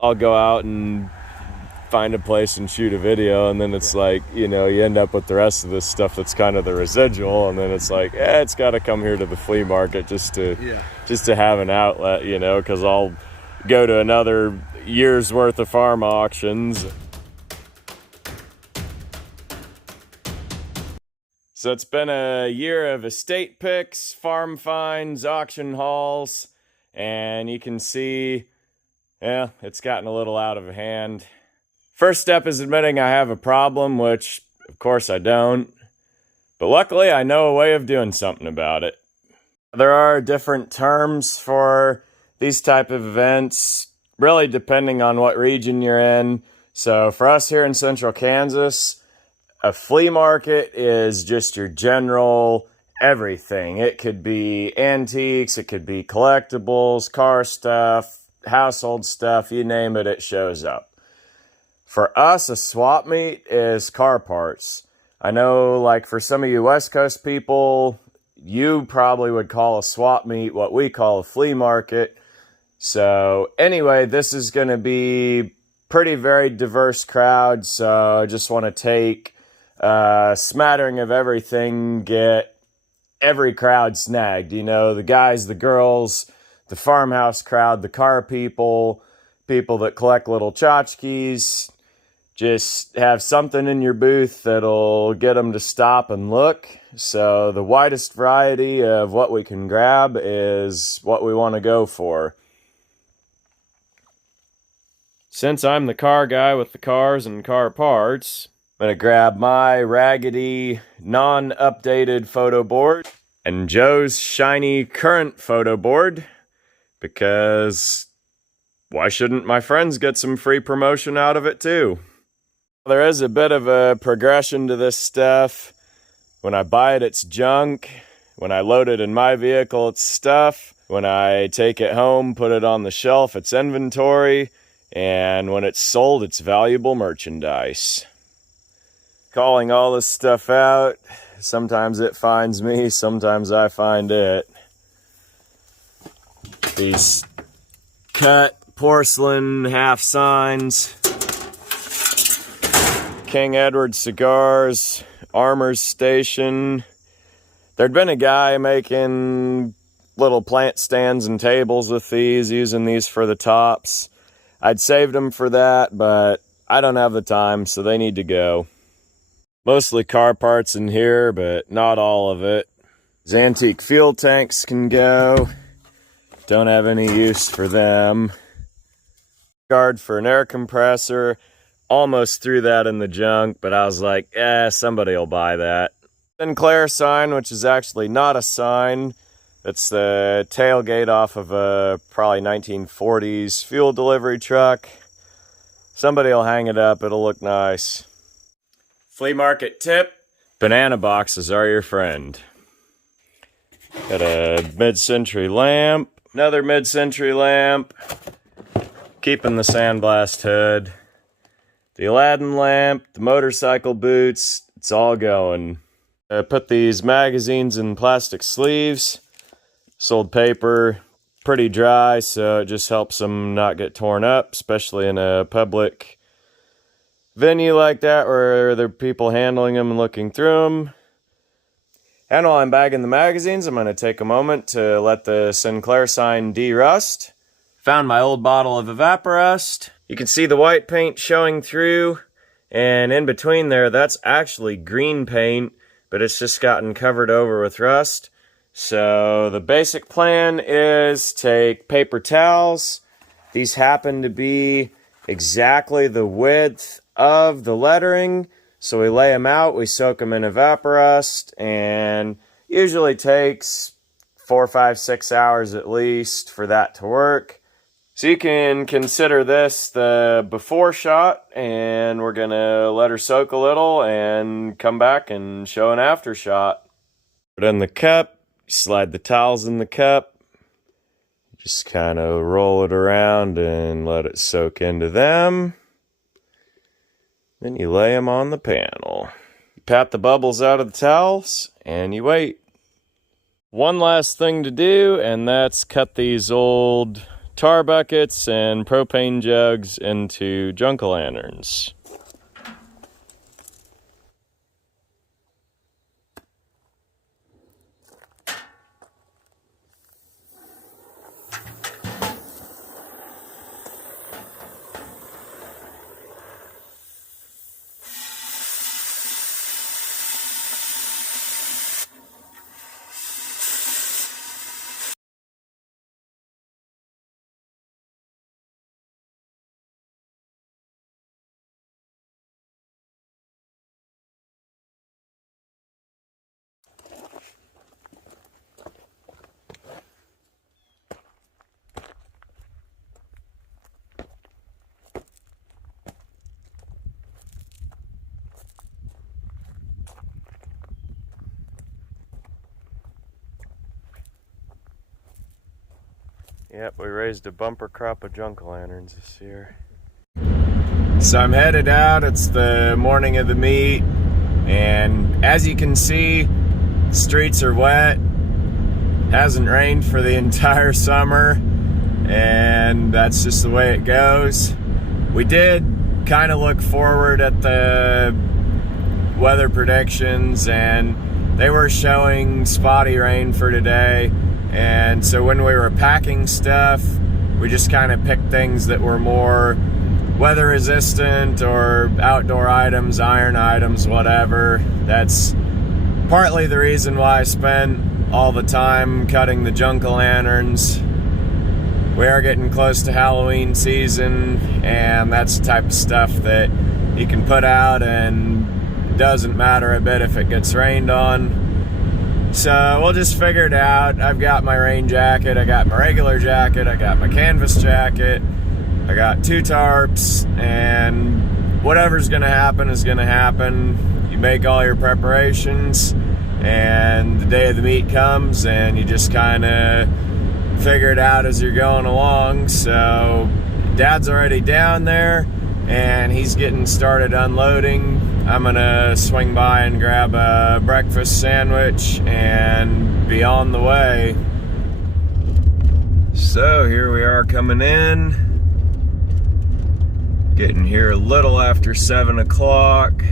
I'll go out and find a place and shoot a video, and then it's like, you end up with the rest of this stuff that's kind of the residual, and then it's like, it's got to come here to the flea market just to have an outlet, because I'll go to another year's worth of farm auctions. So it's been a year of estate picks, farm finds, auction hauls, and you can see, it's gotten a little out of hand. First step is admitting I have a problem, which of course I don't, but luckily I know a way of doing something about it. There are different terms for these type of events, really depending on what region you're in. So for us here in central Kansas, a flea market is just your general everything. It could be antiques, it could be collectibles, car stuff, household stuff, you name it, it shows up. For us, a swap meet is car parts. I know, like, for some of you West Coast people, you probably would call a swap meet what we call a flea market. So anyway, this is going to be pretty very diverse crowd, so I just want to take a smattering of everything, get every crowd snagged. The guys, the girls, the farmhouse crowd, the car people, people that collect little tchotchkes. Just have something in your booth that'll get them to stop and look. So the widest variety of what we can grab is what we want to go for. Since I'm the car guy with the cars and car parts, I'm going to grab my raggedy, non-updated photo board and Joe's shiny current photo board, because why shouldn't my friends get some free promotion out of it too? There is a bit of a progression to this stuff. When I buy it, it's junk. When I load it in my vehicle, it's stuff. When I take it home, put it on the shelf, it's inventory. And when it's sold, it's valuable merchandise. Calling all this stuff out, sometimes it finds me, sometimes I find it. These cut porcelain half signs, King Edward cigars, Armour's Station. There'd been a guy making little plant stands and tables with these, using these for the tops. I'd saved them for that, but I don't have the time, so they need to go. Mostly car parts in here, but not all of it. These antique fuel tanks can go. Don't have any use for them. Guard for an air compressor. Almost threw that in the junk, but I was like, somebody will buy that. Sinclair sign, which is actually not a sign. It's the tailgate off of a probably 1940s fuel delivery truck. Somebody will hang it up, it'll look nice. Flea market tip, banana boxes are your friend. Got a mid-century lamp, another mid-century lamp, keeping the sandblast hood. The Aladdin lamp, the motorcycle boots, it's all going. I put these magazines in plastic sleeves. Sold paper, pretty dry, so it just helps them not get torn up, especially in a public venue like that where there are people handling them and looking through them. And while I'm bagging the magazines, I'm going to take a moment to let the Sinclair sign de-rust. Found my old bottle of Evapo-Rust. You can see the white paint showing through, and in between there, that's actually green paint, but it's just gotten covered over with rust. So the basic plan is take paper towels. These happen to be exactly the width of the lettering. So we lay them out, we soak them in Evapo-Rust, and usually takes 4, 5, 6 hours at least for that to work. So you can consider this the before shot, and we're gonna let her soak a little and come back and show an after shot. Put it in the cup. Slide the towels in the cup, just kind of roll it around and let it soak into them. Then you lay them on the panel. You pat the bubbles out of the towels and you wait. One last thing to do, and that's cut these old tar buckets and propane jugs into junk-o'-lanterns. Yep, we raised a bumper crop of junk-o'-lanterns this year. So I'm headed out. It's the morning of the meet, and as you can see, the streets are wet. Hasn't rained for the entire summer, and that's just the way it goes. We did kind of look forward at the weather predictions, and they were showing spotty rain for today. And so when we were packing stuff, we just kind of picked things that were more weather resistant or outdoor items, iron items, whatever. That's partly the reason why I spent all the time cutting the junk-o'-lanterns. We are getting close to Halloween season, and that's the type of stuff that you can put out and it doesn't matter a bit if it gets rained on. So we'll just figure it out. I've got my rain jacket, I got my regular jacket, I got my canvas jacket, I got 2 tarps, and whatever's gonna happen is gonna happen. You make all your preparations, and the day of the meet comes, and you just kind of figure it out as you're going along. So Dad's already down there, and he's getting started unloading. I'm gonna swing by and grab a breakfast sandwich and be on the way. So here we are coming in. Getting here a little after 7 o'clock,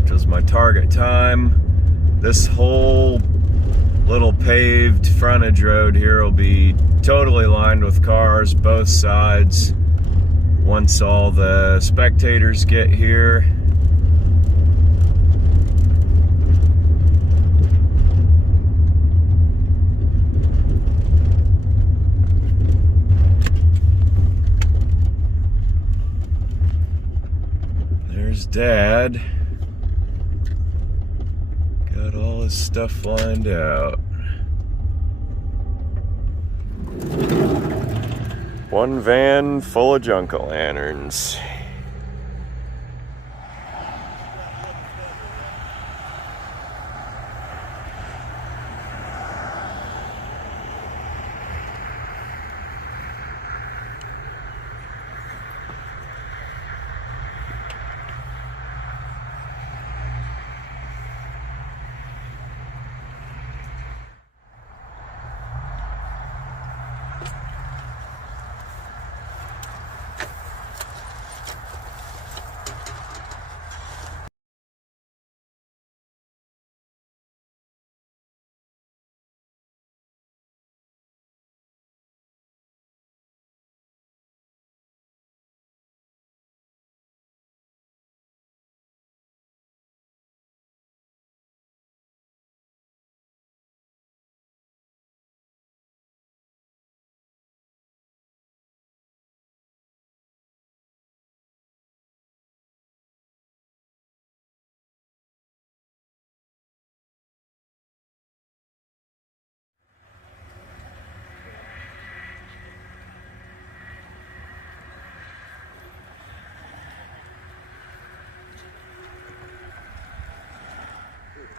which was my target time. This whole little paved frontage road here will be totally lined with cars, both sides, once all the spectators get here. There's Dad. Got all his stuff lined out. One van full of junk-o'-lanterns.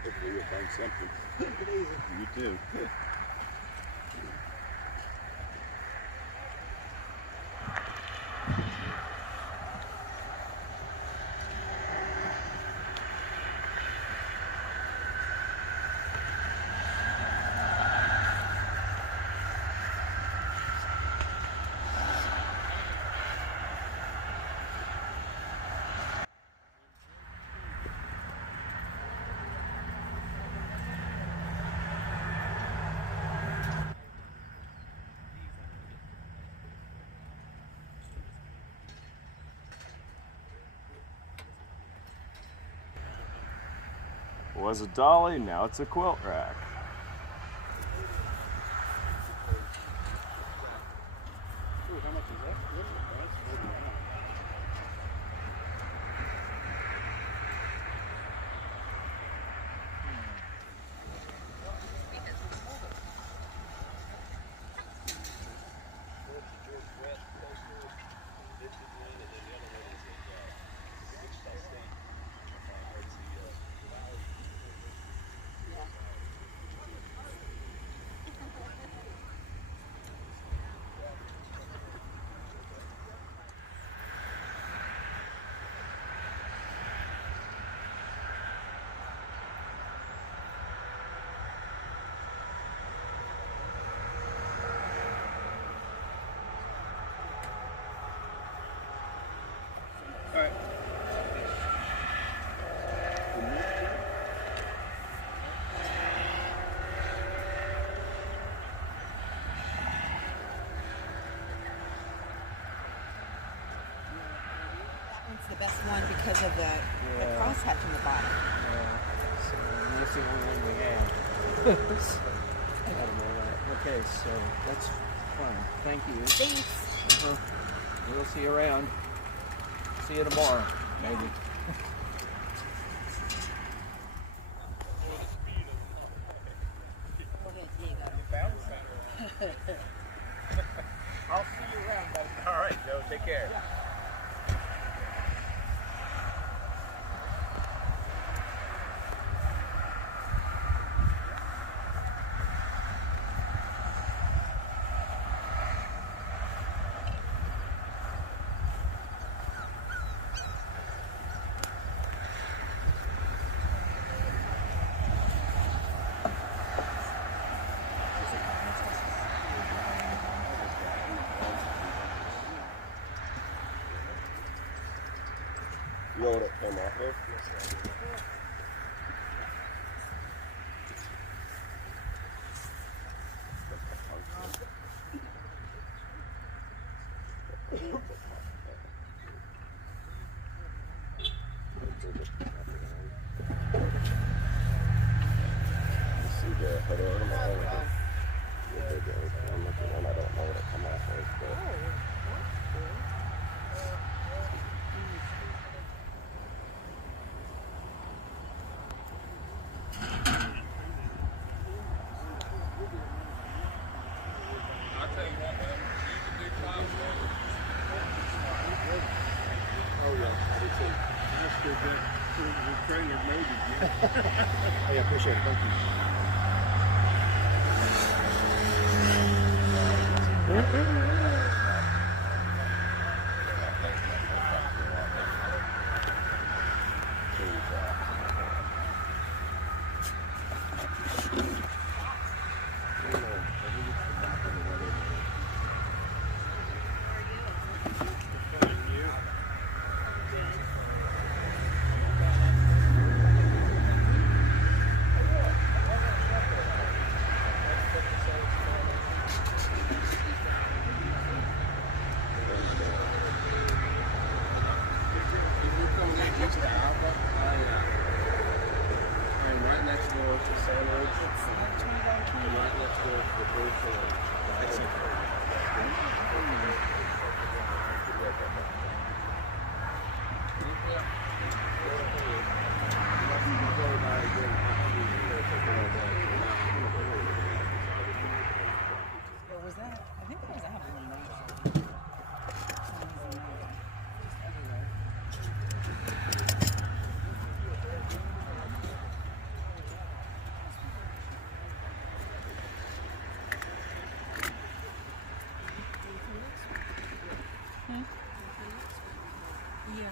Hopefully you'll find something. You too. Was a dolly, now it's a quilt rack. Ooh, how much is that? That's $49. The best one because of the crosshatch in the bottom. So that's the only one we have. Okay, so that's fun. Thank you. Thanks. We'll see you around. See you tomorrow, maybe. I'll see you around, buddy. All right, Joe. Take care. You know what it came off of? See the hood on the I'm looking one. I don't know what it come off of, but I appreciate it. Thank you.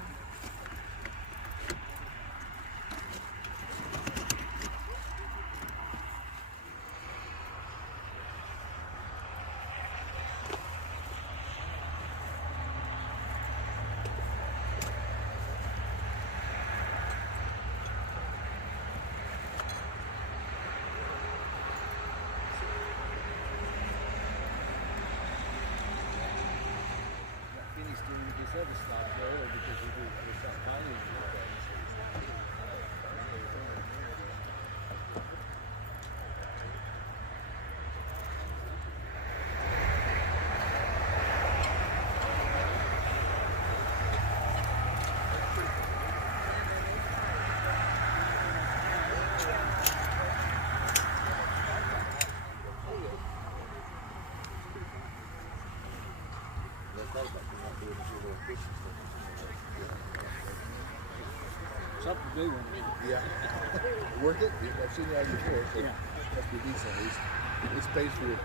Something big one. Yeah. Worth it? I've seen that before, so Yeah. must be decent at least. It's pays for it.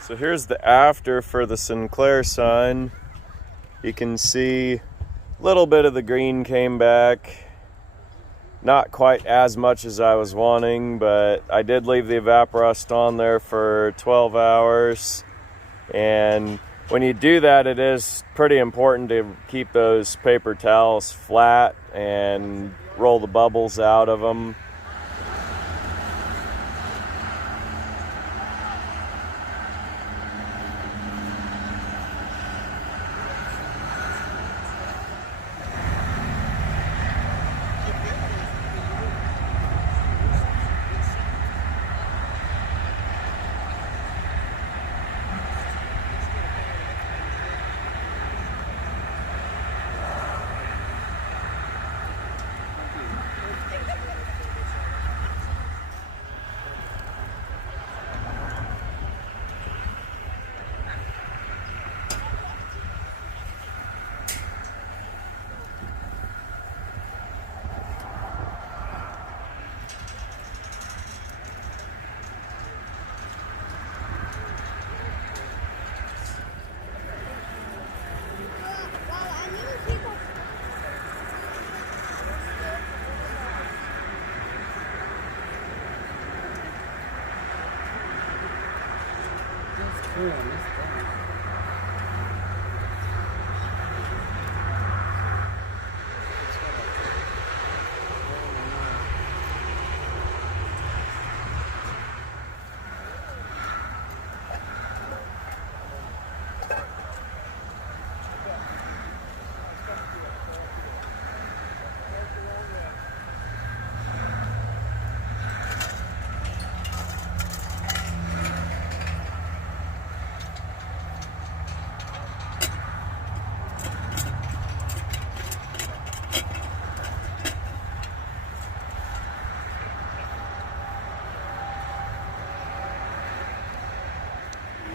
So here's the after for the Sinclair sign. You can see a little bit of the green came back. Not quite as much as I was wanting, but I did leave the Evapo-Rust on there for 12 hours. And when you do that, it is pretty important to keep those paper towels flat and roll the bubbles out of them.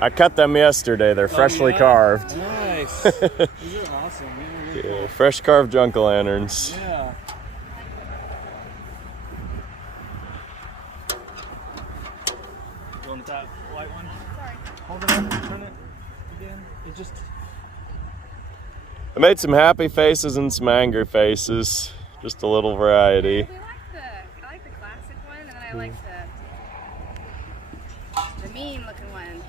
I cut them yesterday. They're freshly carved. Nice. These are awesome. These are really cool. Fresh carved junk-o'-lanterns. Yeah. Going with that white one? Sorry. Hold it up, turn it again. It just... I made some happy faces and some angry faces. Just a little variety. I like the classic one, and then I like the mean looking one.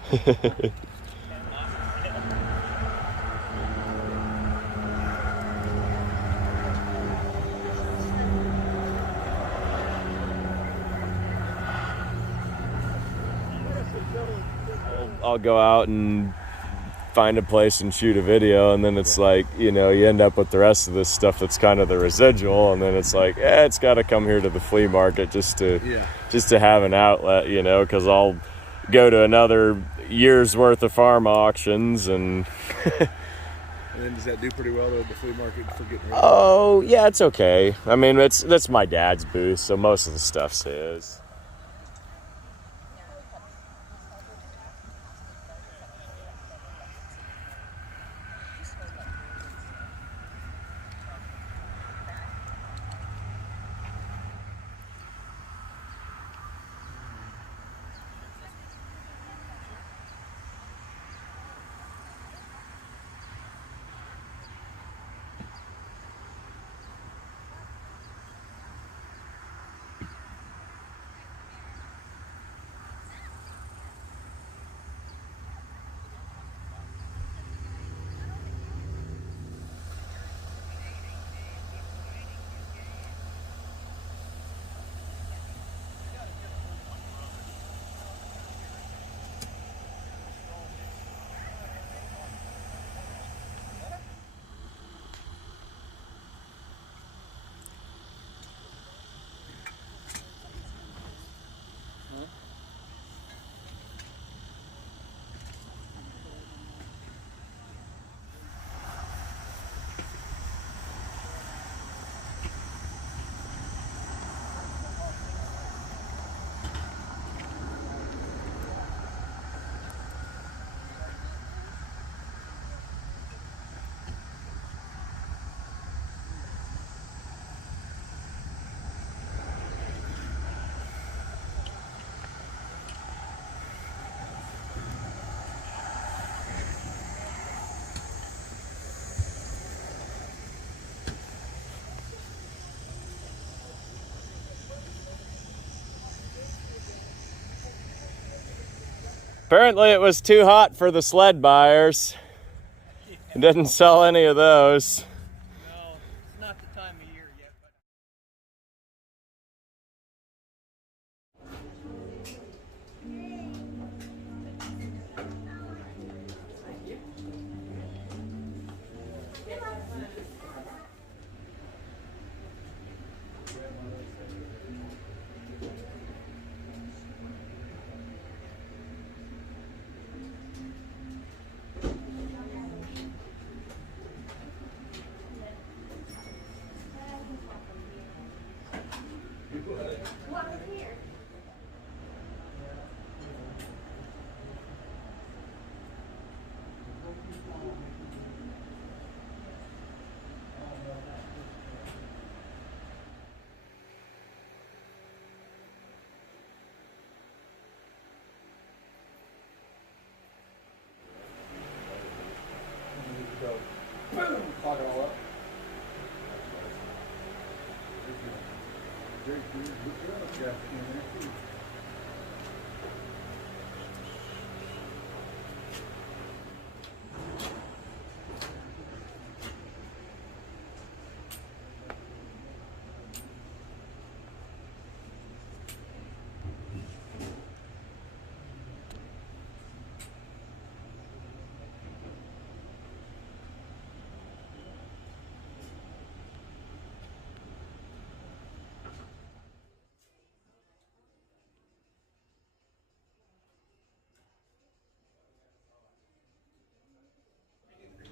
I'll go out and find a place and shoot a video, and then it's like, you know, you end up with the rest of this stuff that's kind of the residual, and then it's like, it's got to come here to the flea market just to have an outlet, you know, because I'll go to another year's worth of farm auctions and And then does that do pretty well though at the flea market for getting rid of it? oh yeah, it's okay. I mean, that's my dad's booth, so most of the stuff's his. Apparently it was too hot for the sled buyers. It didn't sell any of those. No, it's not the time of year yet. But...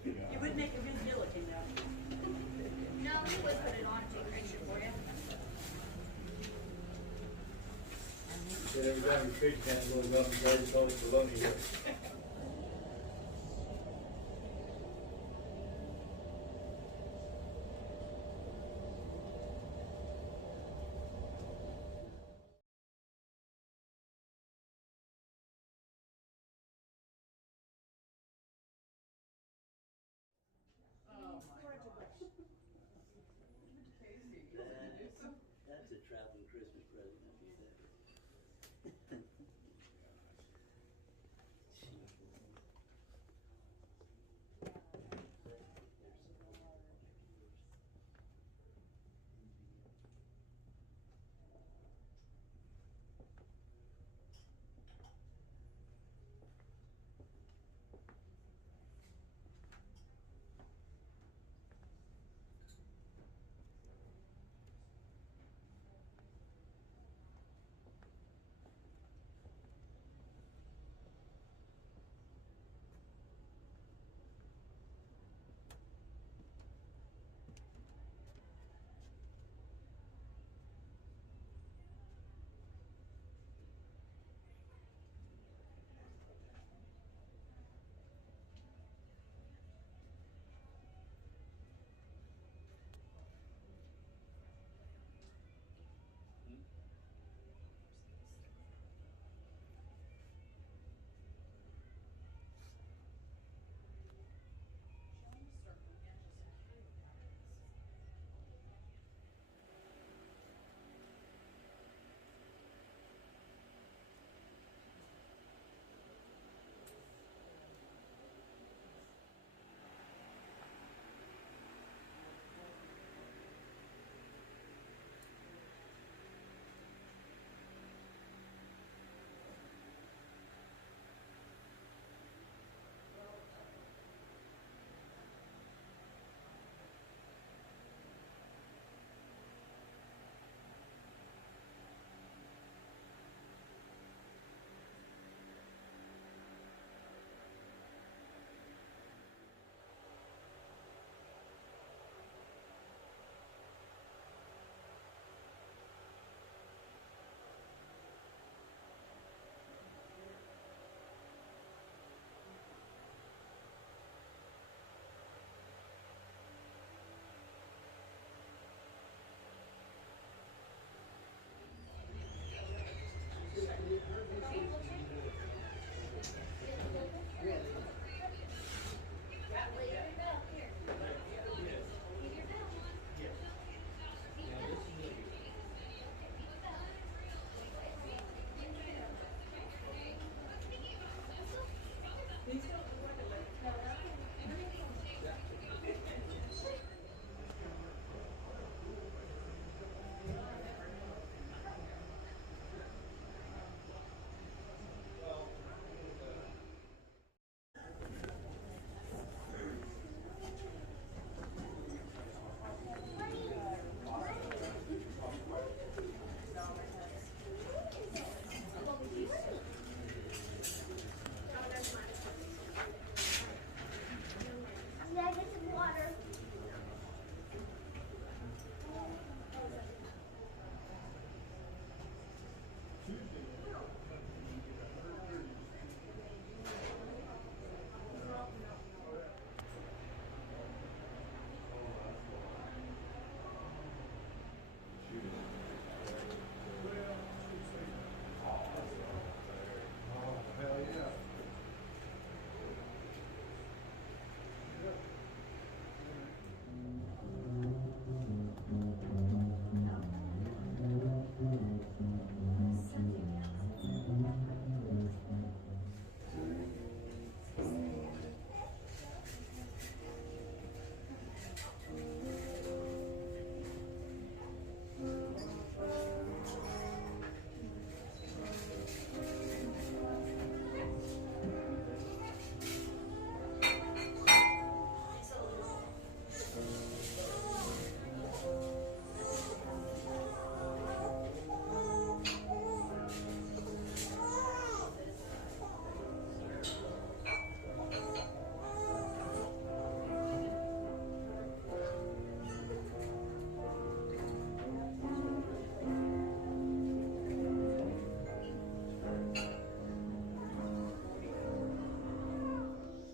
You would make a good deal looking though. No, we would put it on to take a picture for you. Every time your fish can't go up, you guys call it bologna here. That's a traveling Christmas present, if you said it.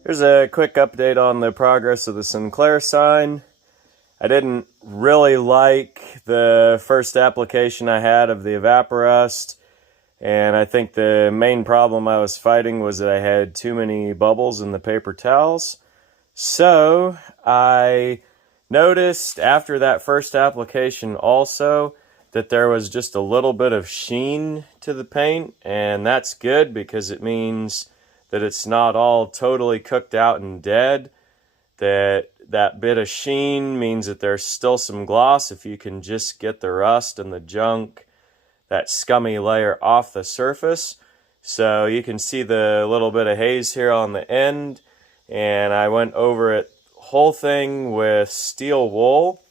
Here's a quick update on the progress of the Sinclair sign. I didn't really like the first application I had of the Evapo-Rust, and I think the main problem I was fighting was that I had too many bubbles in the paper towels. So I noticed after that first application also that there was just a little bit of sheen to the paint, and that's good because it means that it's not all totally cooked out and dead. That bit of sheen means that there's still some gloss if you can just get the rust and the junk, that scummy layer, off the surface. So you can see the little bit of haze here on the end, and I went over it whole thing with steel wool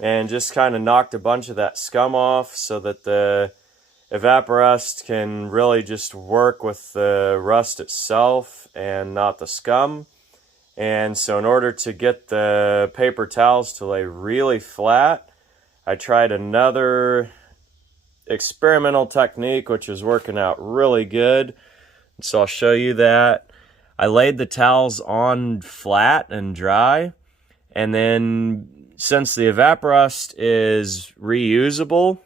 and just kind of knocked a bunch of that scum off so that the Evapo-Rust can really just work with the rust itself and not the scum. And so in order to get the paper towels to lay really flat, I tried another experimental technique which is working out really good. So I'll show you that. I laid the towels on flat and dry, and then since the Evapo-Rust is reusable,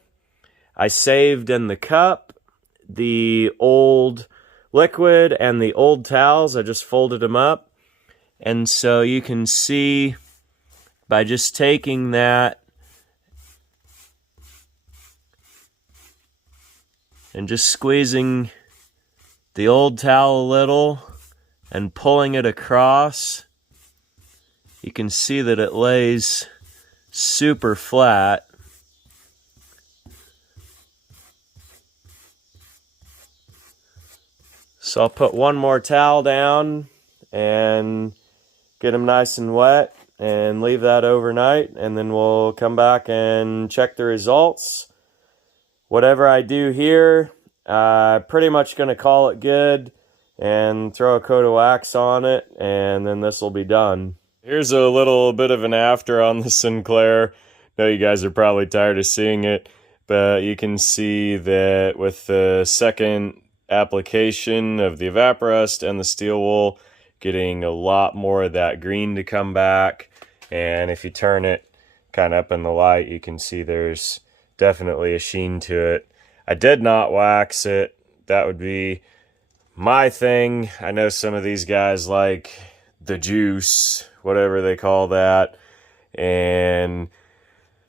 I saved in the cup the old liquid and the old towels. I just folded them up. And so you can see by just taking that and just squeezing the old towel a little and pulling it across, you can see that it lays super flat. So I'll put one more towel down and get them nice and wet and leave that overnight, and then we'll come back and check the results. Whatever I do here, pretty much going to call it good and throw a coat of wax on it, and then this will be done. Here's a little bit of an after on the Sinclair. I know you guys are probably tired of seeing it, but you can see that with the second application of the Evapo-Rust and the steel wool, getting a lot more of that green to come back. And if you turn it kind of up in the light, you can see there's definitely a sheen to it. I did not wax it. That would be my thing. I know some of these guys like the juice, whatever they call that, and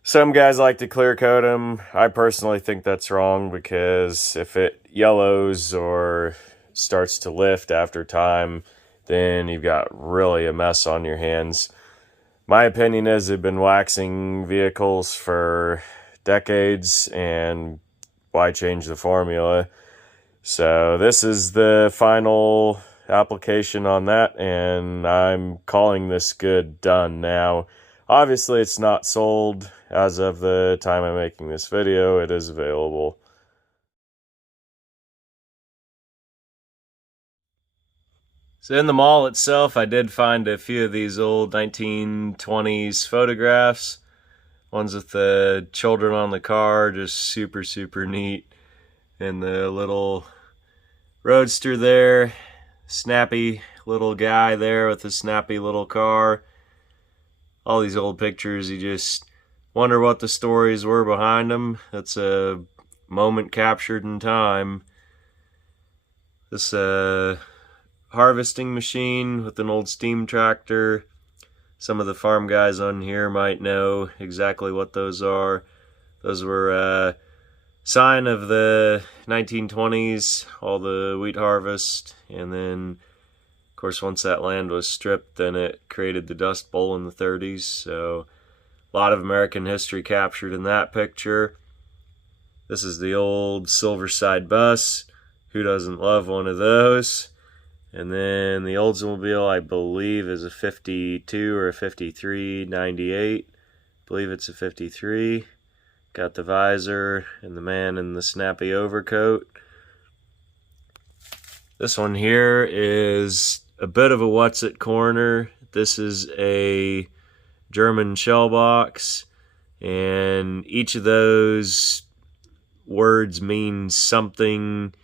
some guys like to clear coat them. I personally think that's wrong, because if it yellows or starts to lift after time, then you've got really a mess on your hands. My opinion is they've been waxing vehicles for decades, and why change the formula? So this is the final application on that, and I'm calling this good done now. Obviously it's not sold as of the time I'm making this video. It is available. So in the mall itself, I did find a few of these old 1920s photographs. Ones with the children on the car, just super, super neat. And the little roadster there, snappy little guy there with a snappy little car. All these old pictures, you just wonder what the stories were behind them. That's a moment captured in time. This harvesting machine with an old steam tractor. Some of the farm guys on here might know exactly what those are. Those were a sign of the 1920s, all the wheat harvest, and then of course once that land was stripped, then it created the Dust Bowl in the 30s. So a lot of American history captured in that picture. This is the old Silverside bus. Who doesn't love one of those? And then the Oldsmobile, I believe, is a 52 or a 53, 98. I believe it's a 53. Got the visor and the man in the snappy overcoat. This one here is a bit of a what's it corner. This is a German shell box, and each of those words means something.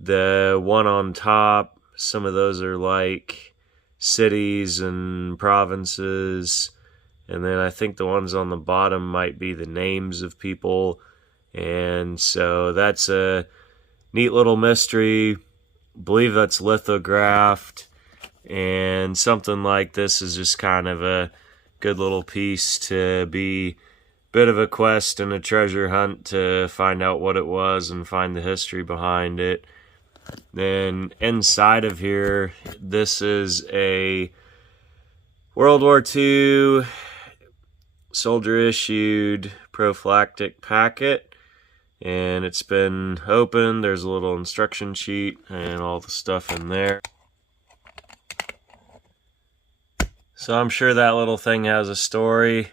The one on top, some of those are like cities and provinces. And then I think the ones on the bottom might be the names of people. And so that's a neat little mystery. I believe that's lithographed. And something like this is just kind of a good little piece to be a bit of a quest and a treasure hunt to find out what it was and find the history behind it. Then inside of here, this is a World War II soldier issued prophylactic packet, and it's been opened. There's a little instruction sheet and all the stuff in there. So I'm sure that little thing has a story.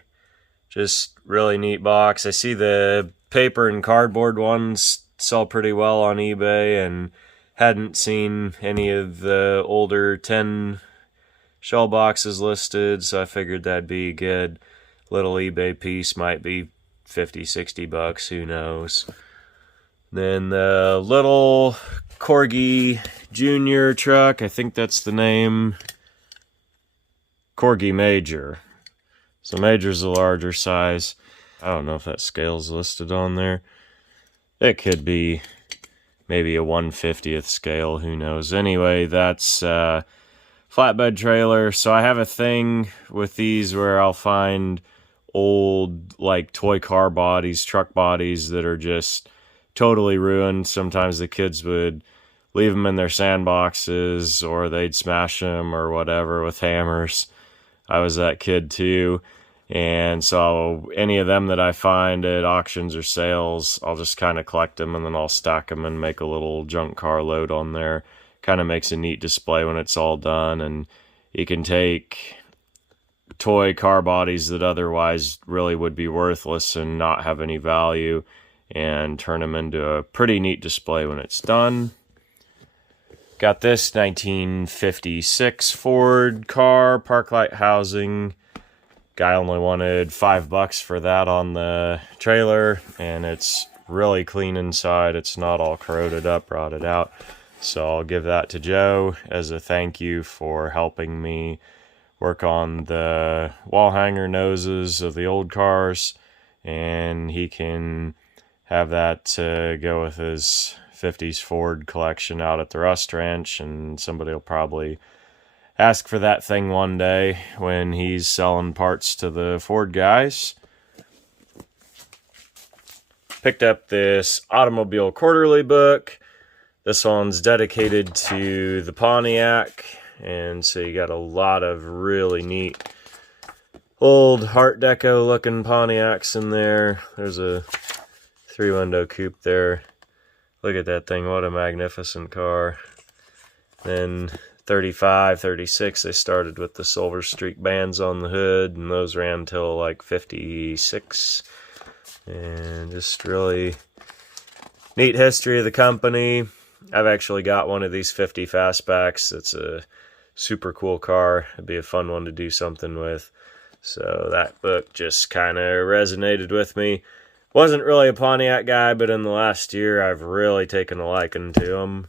Just really neat box. I see the paper and cardboard ones sell pretty well on eBay, and hadn't seen any of the older 10 shell boxes listed, so I figured that'd be a good little eBay piece. Might be 50, 60 bucks, who knows. Then the little Corgi Junior truck, I think that's the name. Corgi Major. So Major's a larger size. I don't know if that scale's listed on there. It could be maybe a 1/50th scale, who knows. Anyway, that's flatbed trailer. So I have a thing with these where I'll find old like toy car bodies, truck bodies that are just totally ruined. Sometimes the kids would leave them in their sandboxes, or they'd smash them or whatever with hammers. I was that kid too. And so any of them that I find at auctions or sales, I'll just kind of collect them, and then I'll stack them and make a little junk car load on there. Kind of makes a neat display when it's all done. And you can take toy car bodies that otherwise really would be worthless and not have any value, and turn them into a pretty neat display when it's done. Got this 1956 Ford car, park light housing. Guy only wanted $5 for that on the trailer, and it's really clean inside. It's not all corroded up, rotted out. So I'll give that to Joe as a thank you for helping me work on the wall hanger noses of the old cars, and he can have that to go with his 50s Ford collection out at the Rust Ranch, and somebody will probably ask for that thing one day when he's selling parts to the Ford guys. Picked up this Automobile Quarterly book. This one's dedicated to the Pontiac, and so you got a lot of really neat old Art Deco looking Pontiacs in there. There's a 3-window coupe there. Look at that thing, what a magnificent car. Then 35, 36, they started with the Silver Streak bands on the hood, and those ran till like 56. And just really neat history of the company. I've actually got one of these 50 fastbacks. It's a super cool car. It'd be a fun one to do something with. So that book just kind of resonated with me. Wasn't really a Pontiac guy, but in the last year I've really taken a liking to them.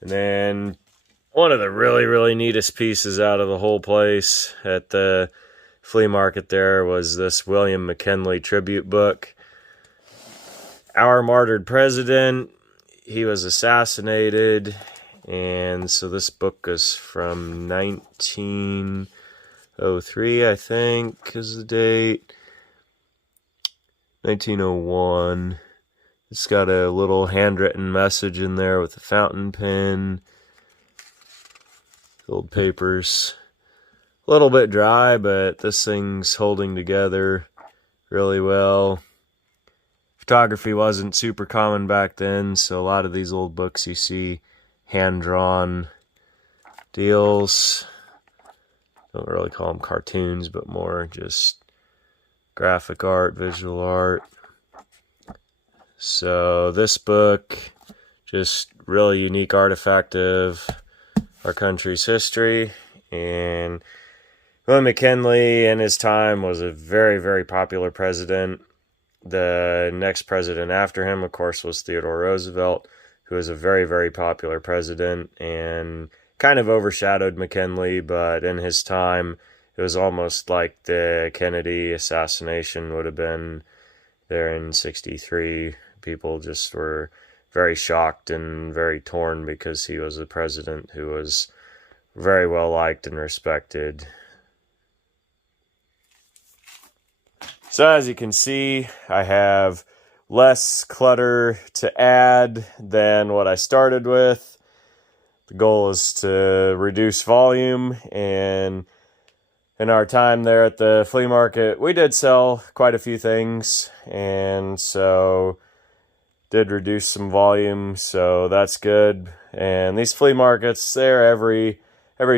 And then one of the really, really neatest pieces out of the whole place at the flea market there was this William McKinley tribute book. Our Martyred President, he was assassinated, and so this book is from 1903, I think, is the date. 1901. It's got a little handwritten message in there with a fountain pen. Old papers. A little bit dry, but this thing's holding together really well. Photography wasn't super common back then, so a lot of these old books you see hand-drawn deals. Don't really call them cartoons, but more just graphic art, visual art. So this book, just really unique artifact of our country's history. And William McKinley in his time was a very, very popular president. The next president after him, of course, was Theodore Roosevelt, who was a very, very popular president and kind of overshadowed McKinley, but in his time, it was almost like the Kennedy assassination would have been there in '63. People just were very shocked and very torn because he was a president who was very well liked and respected. So as you can see, I have less clutter to add than what I started with. The goal is to reduce volume, and in our time there at the flea market, we did sell quite a few things, and so did reduce some volume, so that's good. And these flea markets, they're every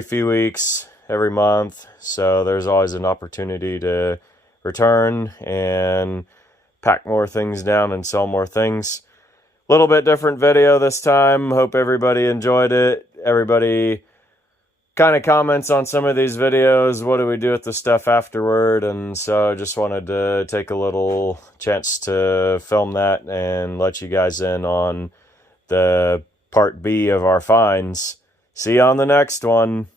few weeks, every month, so there's always an opportunity to return and pack more things down and sell more things. A little bit different video this time. Hope everybody enjoyed it. Everybody kind of comments on some of these videos, what do we do with the stuff afterward, and so I just wanted to take a little chance to film that and let you guys in on the part B of our finds. See you on the next one.